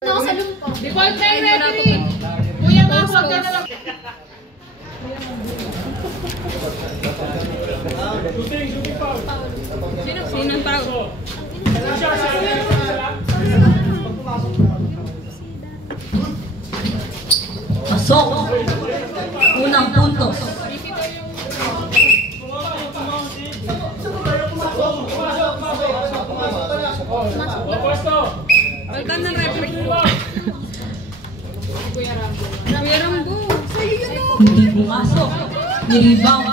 Nakasalong po. Default na yung referee. Kuya nga, huwag ka na lang. Sino ang tao? Pasok! Unang puntos. Balkan ng referee. Kuya Rambo. Kuya Rambo. Sa'yo yun o. Hindi pumasok. Nirebound.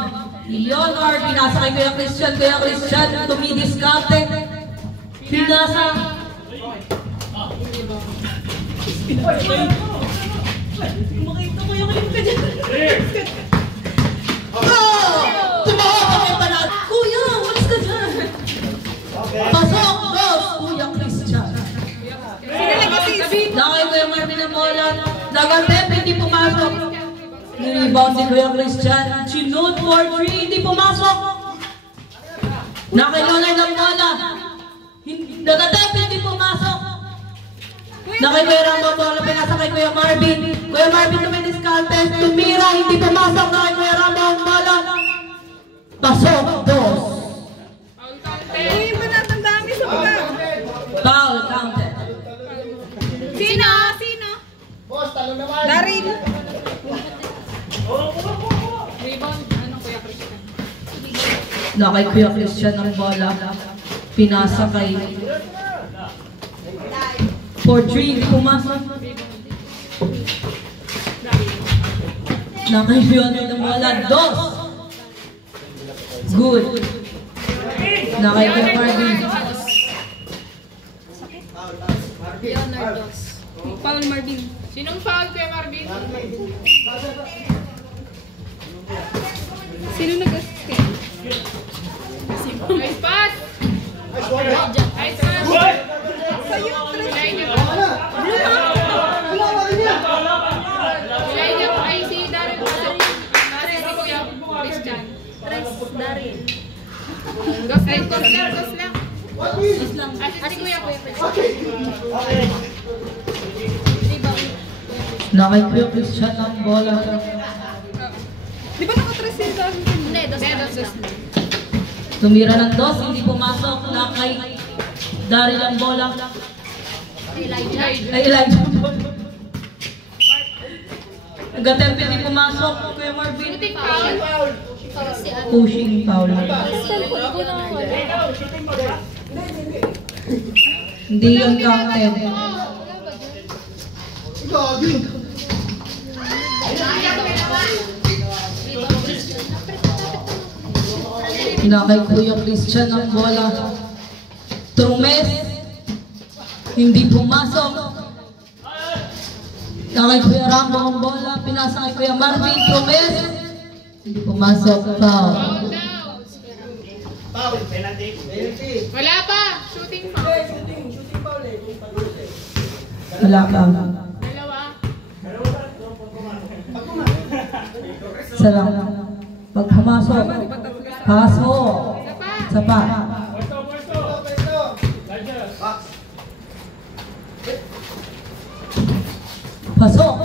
Leonard, pinasa kay Kuya Christian. Kuya Christian, tumidiskarte. Pinasa. Makita ko yung kalim ka dyan. Tumawag ka pala. Kuya, walis ka dyan. Pasok, dos. Kuya Christian. Nakay Kuya Marvin ang bola. Nagantep, hindi pumasok. Nirebound si Kuya Christian. Chinut for 3, hindi pumasok. Nakay Leonard ang bola. Nagantep, hindi pumasok. Nakay Kuya Rambo ang bola. Pinasa kay Kuya Marvin. Kuya Marvin tumidiskarte. Tumira, hindi pumasok. Nakay Kuya Rambo ang bola. Pasok, dos. Hindi ba natandaan niyo sa pagka? Foul counted. Sino? Sino? Boss, talo naman. Daryl. Rebound. Anong Kuya Christian? Nakay Kuya Christian ang bola. Pinasa kay 4-3, pumasok. Nakay Leonard ang bola. Dos. Good. Nakay Kuya Marvin. Leonard Dos. Paul Marvin. Sinong foul Kuya Marvin? Sino nag-assist kayo? Nice pass! Nice pass! Sa'yo, Ilay niya ba? Ilay niya ba? Ay, si Daryl pa. Kasi si Kuya Christian. Daryl. Gas lang, gas lang, gas lang. Assist lang. Si Kuya Christian. Rebound. Nakay Kuya Christian ang bola. Di ba nakatrace yung dami? Hindi, dos lang. Tumira ng dos, hindi pumasok. Nakay Daryl ang bola. Elijah. Ay, Elijah ang bola. Nag-attempt, hindi pumasok. Kuya Marvin. Shooting foul. Si ano? Pushing foul. Hindi yung counted. Nakay Kuya Christian ang bola. Trumes. Hindi pumasok. Nakay Kuya Rambo ang bola. Pinasa kay Kuya Marvin. Trumes. Hindi pumasok. Foul. Foul daw. Foul, penalty. Wala pa. Shooting foul. Wala ka. Dalawa. Isa lang. Pag pumasok. Pasok. Isa pa. Pasok.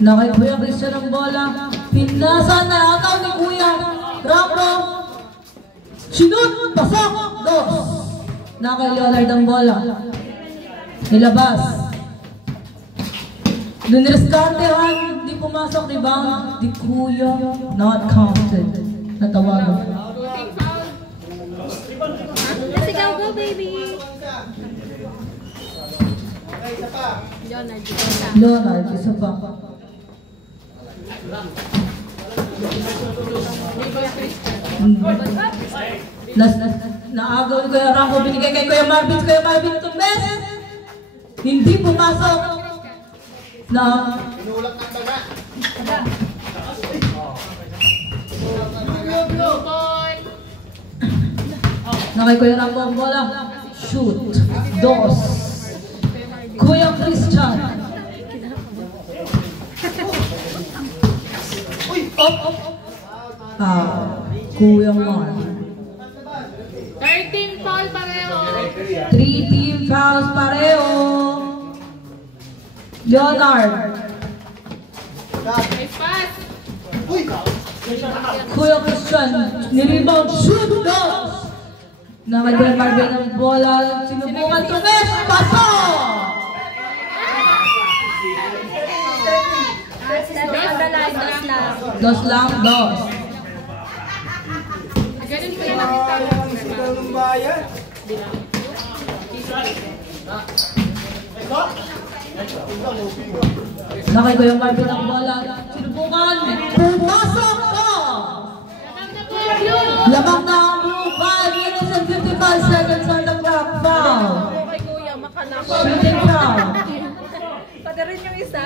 Nakay Kuya Christian ang bola. Pinasa na agaw ni Kuya Rambo. Sinut. Pasok. Dos. Nakay Leonard ang bola. Nilabas. Nunireskantehan. Hindi pumasok. Rebound. Di Kuya. Not counted. Natawagan. Shooting foul. Let's go, baby. Leonard. Leonard, isa pa. Naagaw ni Kuya Rambo, binigay kay Kuya Marvin. Kuya Marvin, tumes. Hindi pumasok. Inulak ng daga. Blue ball. Nakay Kuya Rambo ang bola. Shoot. Dos. Kuya Christian. Kuya Marvin. 13 foul pareho. 3 team fouls pareho. Leonard. Nice pass. Uy! Kuya Christian. Nirebound. Shoot dogs. Nakagyan Marvin ng bola. Sinubukan tumis. Paso! Dos lang, dos. Ganun ko yung nakita. Ng bayan. Nakay Kuya Marvin ng bola. Sinubukan. Pumasok ko! Lamang na ang blue. 5 minutes and 55 seconds on the clock. Foul. Kay Kuya, makanap. Shooting foul. Pati rin yung isa.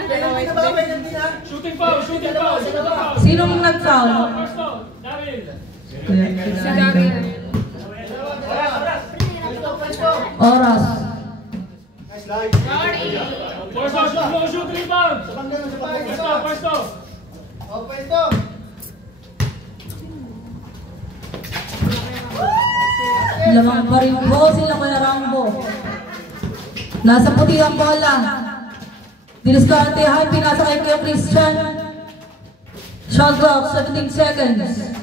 Shooting foul, shooting foul, shooting foul. Sinong nag-foul? First foul, Daryl. Si Daryl. Oras. Nice line. Sorry. First foul, shoot rebound. First foul. Open ito. Lamang pa rin po sila Kuya Rambo. Nasa puti ang bola. Diniskartehan, pinasa kay Kuya Christian. Shot clock, 17 seconds.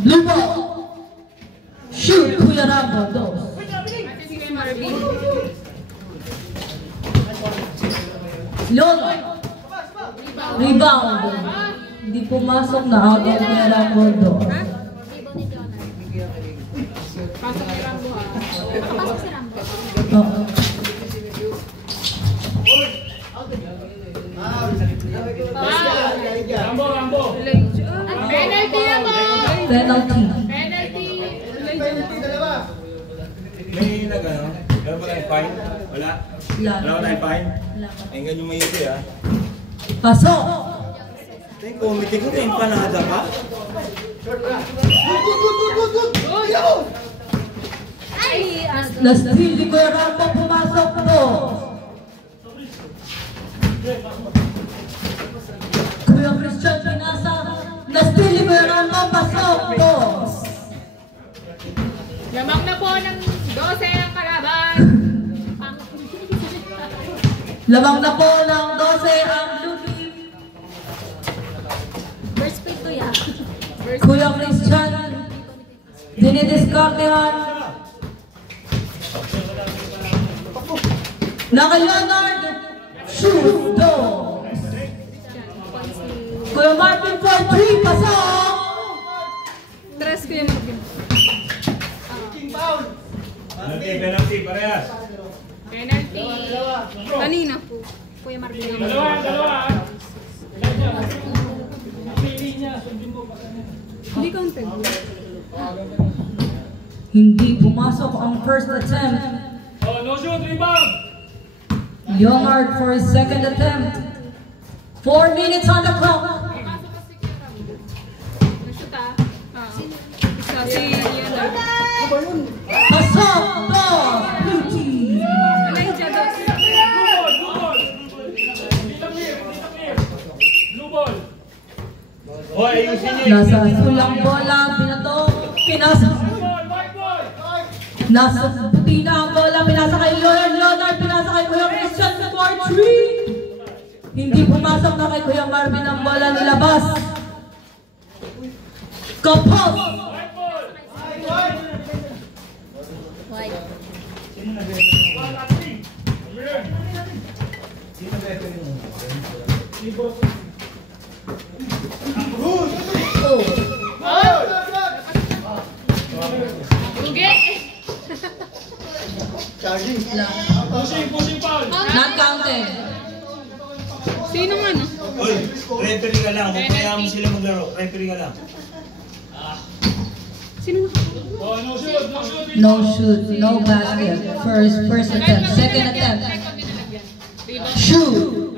Blue ball. Shoot, Kuya Rambo, dos. Ate si Kuya Marvin. Lolo. Rebound. Hindi pumasok na out of Kuya Rambo, dos. Pasok ni Rambo ha. Pasok si Rambo. Oo. Rambo, Rambo. Penalty ako! Penalty. Penalty! Dalawa. May nag-ano? Meron ba tayong fine? Wala? Wala. Wala ba tayong fine? Ay, ganyan mayiti ah. Pasok. Teng, committee ko, teng panada pa. Good. Tingnan mo. Ay! Na-steal ni Kuya Rambo, pumasok po. Kuya Christian, pinasa. Na-steal ni Kuya Rambo, pasok po. Lamang na po ng 12 ang kalaban. Lamang na po ng 12 ang blue team. First pick to ya. Kuya Christian, dinidiskartehan. Naka Leonard, shoot, do. Kuya Marvin for 3, pasok. Tres Kuya Marvin. King foul. Penalty, parehas. Penalty. Kanina po. Kuya Marvin. Dalawa. Hindi counted. Hindi pumasok ang first attempt. Oh, no shoot, rebound. Leonard for his second attempt. 4 minutes on the clock. Pasok kasi Kuya Rambo. Nashoot ah. Isa si Leonard. Pasok po, blue team. Elijah Dos. Blue ball. Dito clear. Blue ball. Hoy, ayusin niyo. Nasa sulang bola, pinato, pinasa. White ball. Nasa puti na ang bola, pinasa kay Leonard, pinasa kay Kuya Christian for 3. Hindi pumasok na kay Kuya Marvin ang bola, nilabas. Kapos! White ball. White. Oh. Rugi. Charging. Pushing foul. Not counted. Sino man ah? Hoy, referee ka lang. Huwag kaya mo sila maglaro. Referee ka lang. Sino man? Oh, no shoot, no shoot. No shoot, no basket. First attempt, second attempt. Shoot!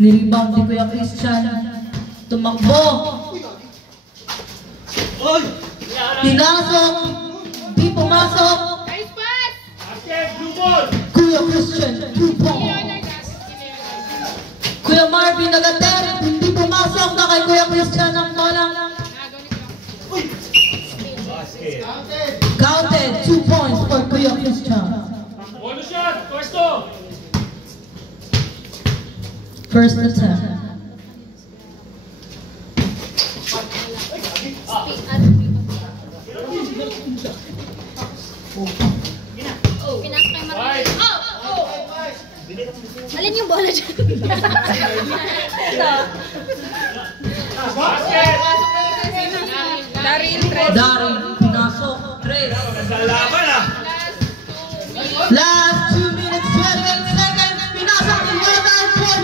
Nirebound ni Kuya Christian. Tumakbo. Pinasok. Di pumasok. Nice pass! Basket, blue ball. Kuya Christian, 2 points. Nagater, hindi pumasok na kay Kuya Christian ang bola. Basket. Counted, 2 points for Kuya Christian. Bonus shot. Pwesto. First attempt. Pinasok kay Five. Martin. Alin yung bola dyan? Ito. Basket. Daryl, tres. Daryl, pinasok, 3. Nagsalaban ah. Last 2 minutes, 28 seconds. Pinasok ni Leonard for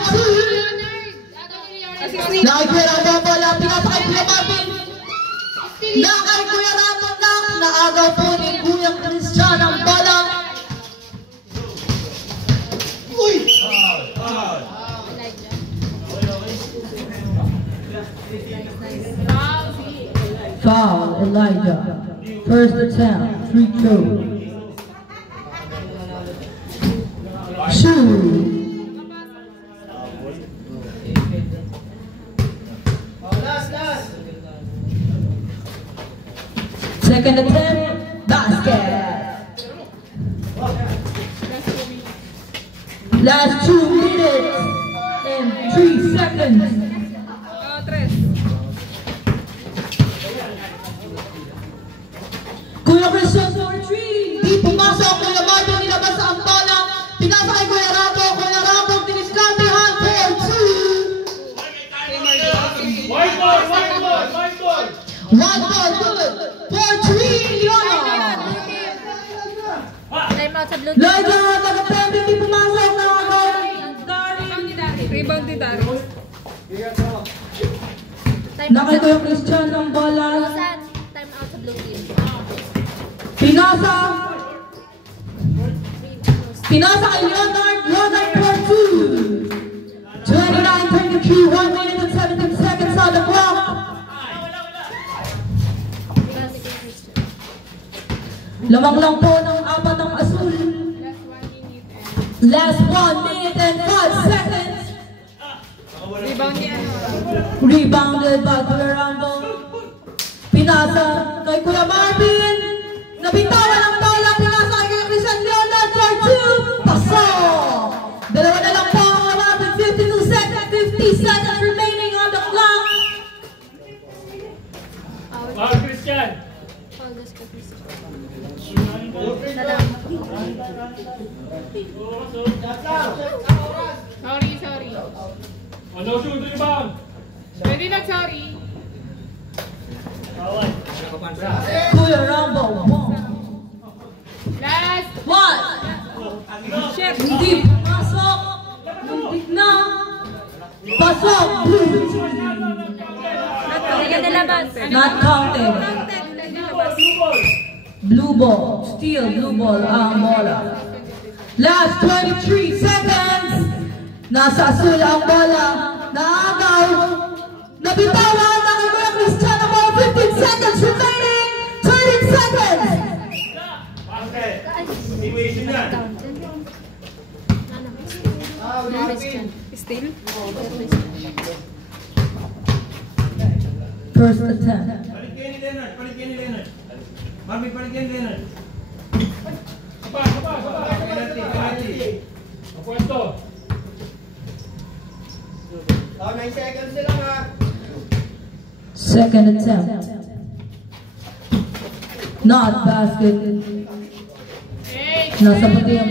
2. Nakikuya ang bola, pinasok kay Kuya Marvin. Nakay Kuya Ramon lang. Naagaw po ni Kuya Christian ang bola. Foul. Foul, Elijah. First attempt, free throw. Shoot. Last. Second attempt, basket. Last 2 minutes and 3 seconds. Tres. Kuya Christian for 3. Di pumasok. Kuya Marvin nilabas ang bola. Pinasa kay Kuya Rambo. Kuya Rambo diniskantehan for 2. White ball. 1 ball good for 3. Leonard. Time out sa blue. Liza, taga-tempo, di pumasok na ako. Rebound ni Daryl. Time out Nakay sa Kuya Christian ang bola. Rosan. Time out sa blue team. Pinasa. Pinasa kay Leonard. Leonard for 2. 29-23, 1 minute and 17 seconds on the clock. Lamang lang po ng 4 ng asul. Last 1 minute and 5 seconds. Rebound ni ano. Rebounded by Kuya Rambo. Pinasa kay Kuya Marvin. Nabitawan ang bola. Pinasa kay Kuya Christian. Leonard for 2. Pasok. Dalawa na lang po ang around 52 seconds. 50 seconds remaining on the clock. Foul Christian. Paugas ka, Chris. Sorry. Ano shoot rebound? Pwede nag-sorry. Kuya Rambo. Last. 1. Shit. Hindi pasok. Muntik na. Pasok. Hindi nilabas. Not counted. Blue ball. Still blue ball ang bola. Last 23 seconds. Nasa asul ang bola. Naagaw. Nabitawan na kay Kuya Christian. About 15 seconds remaining. 13 seconds. Basket. Equation yan. Still. First attempt. Balik kayo ni Leonard. Marvin, balik kayo ni Leonard. Sapa. Penalty. Pwesto. 9 seconds na lang ha. Second attempt. Not basket. Nasa pati ang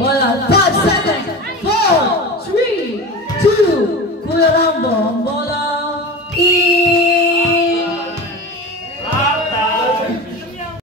bola. 5 seconds. 4, 3, 2. Kuya Rambo.